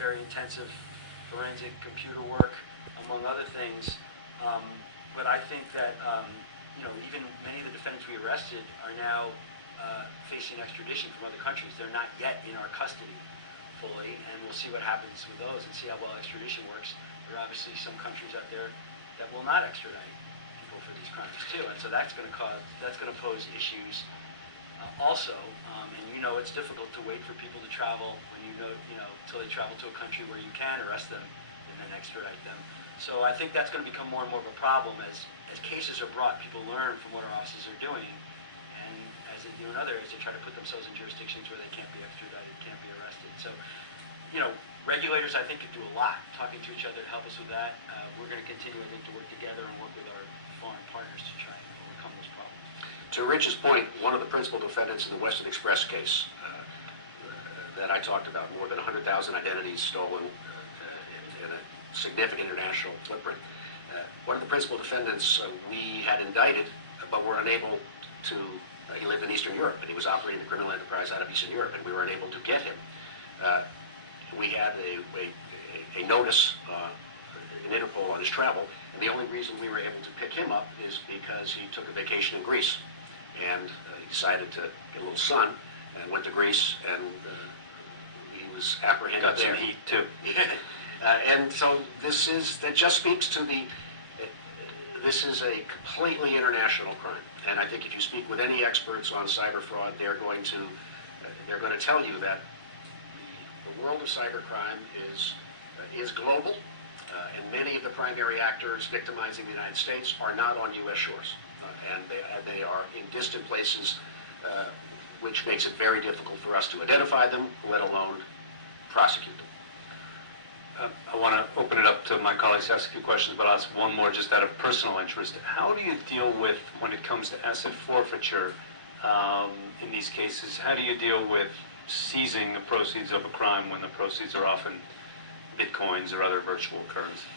very intensive forensic computer work, among other things. But I think that even many of the defendants we arrested are now facing extradition from other countries. They're not yet in our custody fully, and we'll see what happens with those and see how well extradition works. There are obviously some countries out there that will not extradite people for these crimes too, and so that's going to pose issues also. And it's difficult to wait for people to travel when until they travel to a country where you can arrest them and then extradite them. So I think that's going to become more and more of a problem as cases are brought. People learn from what our officers are doing, and as they do in other areas, they try to put themselves in jurisdictions where they can't be extradited, can't be arrested. So, regulators, I think, could do a lot talking to each other to help us with that. We're going to continue, I think, to work together and work with our foreign partners to try and overcome those problems. To Rich's point, one of the principal defendants in the Western Express case that I talked about, more than 100,000 identities stolen in a significant international footprint. One of the principal defendants we had indicted, but were unable to, he lived in Eastern Europe, and he was operating the criminal enterprise out of Eastern Europe, and we were unable to get him. We had a notice in Interpol on his travel, and the only reason we were able to pick him up is because he took a vacation in Greece, and he decided to get a little sun, and went to Greece, and he was apprehended. Got some heat too. And so that just speaks to this is a completely international crime. And I think if you speak with any experts on cyber fraud, they're going to tell you that the world of cybercrime is global, and many of the primary actors victimizing the United States are not on U.S. shores, and they are in distant places, which makes it very difficult for us to identify them, let alone prosecute them. I want to open it up to my colleagues to ask a few questions, but I'll ask one more just out of personal interest. How do you deal with, when it comes to asset forfeiture in these cases, how do you deal with seizing the proceeds of a crime when the proceeds are often bitcoins or other virtual currency?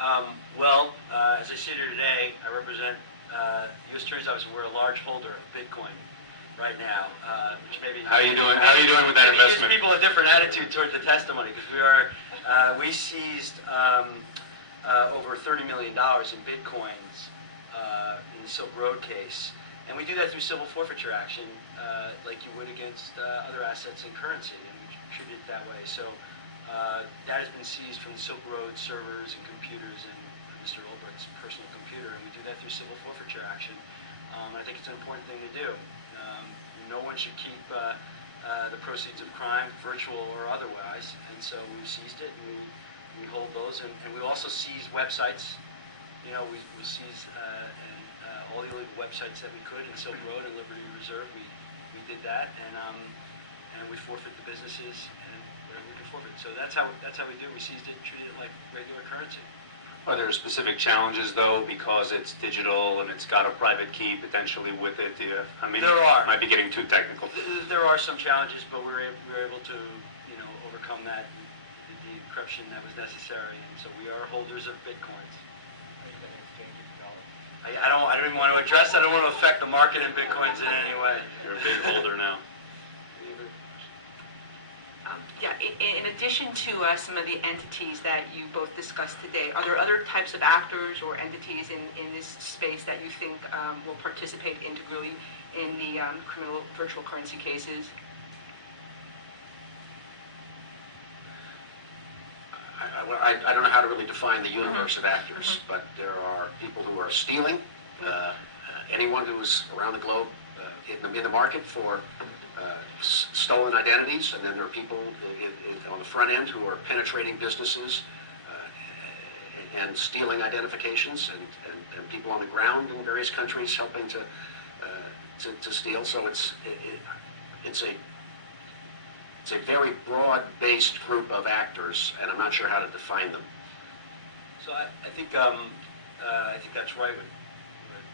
As I sit here today, I represent the U.S. Attorney's Office, and we're a large holder of Bitcoin right now, which maybe... How are you doing? How are you doing with that investment? Gives people a different attitude toward the testimony, because we seized over $30 million in Bitcoins in the Silk Road case, and we do that through civil forfeiture action, like you would against other assets and currency, and we treat it that way. So that has been seized from the Silk Road servers and computers and Mr. Ulbricht's personal computer, and we do that through civil forfeiture action. I think it's an important thing to do. No one should keep the proceeds of crime, virtual or otherwise, and so we've seized it, and we hold those, and we also seize websites. We seized all the illegal websites that we could in Silk Road and Liberty Reserve. We did that, and we forfeit the businesses and whatever we can forfeit. So that's how we do it. We seized it and treated it like regular currency. Are there specific challenges, though, because it's digital and it's got a private key potentially with it? I mean, there are. Might be getting too technical. There are some challenges, but we're able to, overcome that, the encryption that was necessary, and so we are holders of bitcoins. I don't even want to address that. I don't want to affect the market in bitcoins in any way. You're a big holder now. In addition to some of the entities that you both discussed today, are there other types of actors or entities in this space that you think will participate integrally in the criminal virtual currency cases? I don't know how to really define the universe of actors, but there are people who are stealing, anyone who is around the globe in the market for stolen identities, and then there are people on the front end who are penetrating businesses and stealing identifications, and people on the ground in various countries helping to steal. So it's a very broad-based group of actors, and I'm not sure how to define them. So I think that's right. What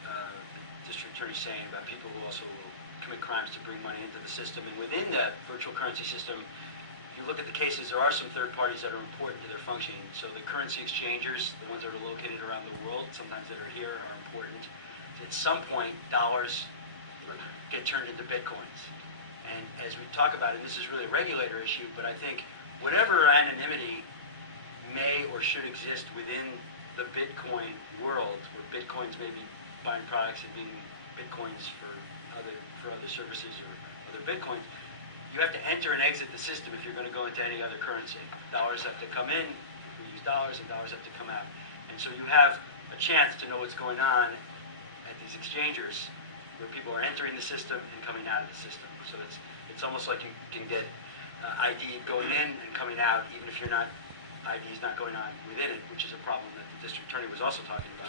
the district attorney's saying about people who also will commit crimes to bring money into the system. And within that virtual currency system, if you look at the cases, there are some third parties that are important to their functioning. So the currency exchangers, the ones that are located around the world, sometimes that are here, are important. At some point, dollars get turned into bitcoins. And as we talk about it, this is really a regulator issue, but I think whatever anonymity may or should exist within the Bitcoin world, where Bitcoins may be buying products and being Bitcoins for other services or other Bitcoins, you have to enter and exit the system if you're going to go into any other currency. Dollars have to come in, we use dollars, and dollars have to come out. And so you have a chance to know what's going on at these exchangers where people are entering the system and coming out of the system. So it's almost like you can get ID going in and coming out, even if you're not, ID is not going on within it, which is a problem that the district attorney was also talking about.